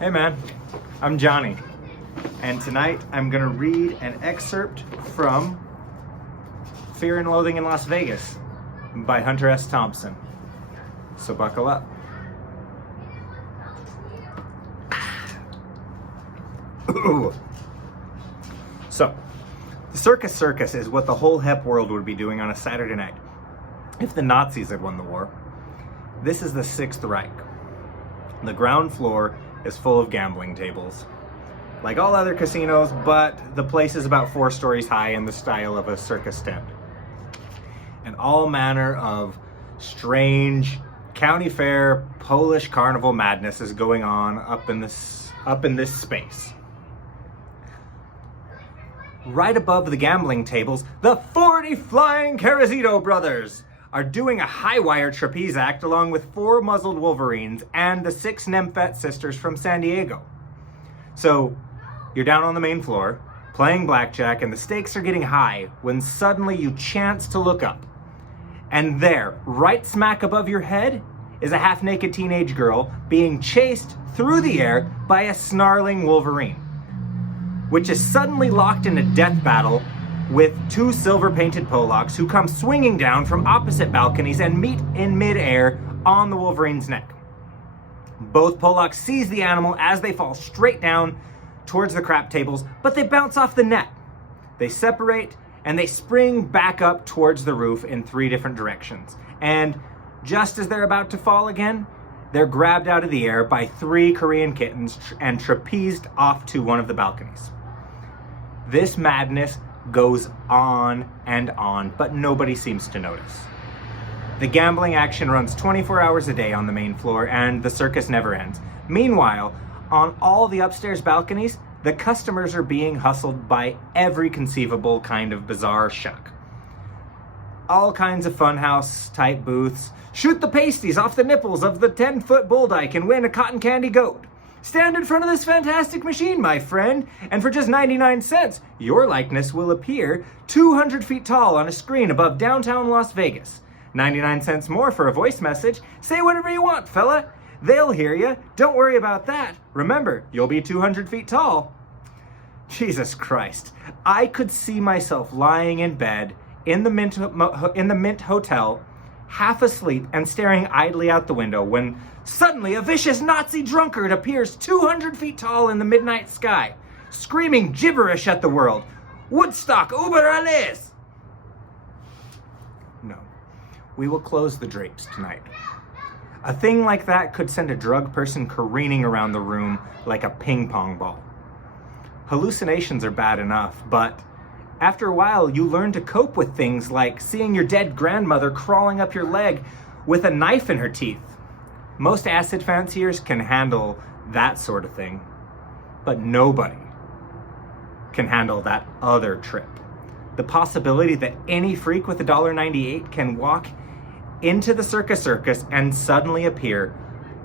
Hey man, I'm Johnny, and tonight I'm gonna read an excerpt from Fear and Loathing in Las Vegas by Hunter S. Thompson. So buckle up. So, the circus is what the whole Hep world would be doing on a Saturday night if the Nazis had won the war. This is the Sixth Reich. The ground floor is full of gambling tables, like all other casinos, but the place is about 4 stories high in the style of a circus tent. And all manner of strange county fair Polish carnival madness is going on up in this space. Right above the gambling tables, the 40 Flying Carrizito brothers are doing a high wire trapeze act along with 4 muzzled wolverines and the 6 Nemfet sisters from San Diego. So you're down on the main floor playing blackjack and the stakes are getting high when suddenly you chance to look up. And there, right smack above your head, is a half-naked teenage girl being chased through the air by a snarling wolverine, which is suddenly locked in a death battle with 2 silver-painted Polacks who come swinging down from opposite balconies and meet in mid-air on the wolverine's neck. Both Polacks seize the animal as they fall straight down towards the crap tables, but they bounce off the net. They separate and they spring back up towards the roof in 3 different directions. And just as they're about to fall again, they're grabbed out of the air by 3 Korean kittens and trapezed off to one of the balconies. This madness goes on and on, but nobody seems to notice. The gambling action runs 24 hours a day on the main floor, and the circus never ends. Meanwhile, on all the upstairs balconies, the customers are being hustled by every conceivable kind of bizarre shuck. All kinds of funhouse type booths. Shoot the pasties off the nipples of the 10-foot bull dyke and win a cotton candy goat. Stand in front of this fantastic machine, my friend, and for just 99 cents, your likeness will appear 200 feet tall on a screen above downtown Las Vegas. 99 cents more for a voice message. Say whatever you want, fella. They'll hear you. Don't worry about that. Remember, you'll be 200 feet tall. Jesus Christ. I could see myself lying in bed in the Mint Hotel, half asleep and staring idly out the window when suddenly a vicious Nazi drunkard appears 200 feet tall in the midnight sky, screaming gibberish at the world. Woodstock, über alles! No, we will close the drapes tonight. A thing like that could send a drug person careening around the room like a ping pong ball. Hallucinations are bad enough, but after a while you learn to cope with things like seeing your dead grandmother crawling up your leg with a knife in her teeth. Most acid fanciers can handle that sort of thing, but nobody can handle that other trip. The possibility that any freak with $1.98 can walk into the circus and suddenly appear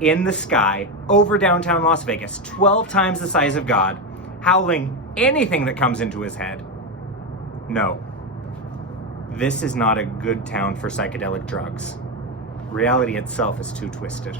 in the sky over downtown Las Vegas, 12 times the size of God, howling anything that comes into his head. No, this is not a good town for psychedelic drugs. Reality itself is too twisted.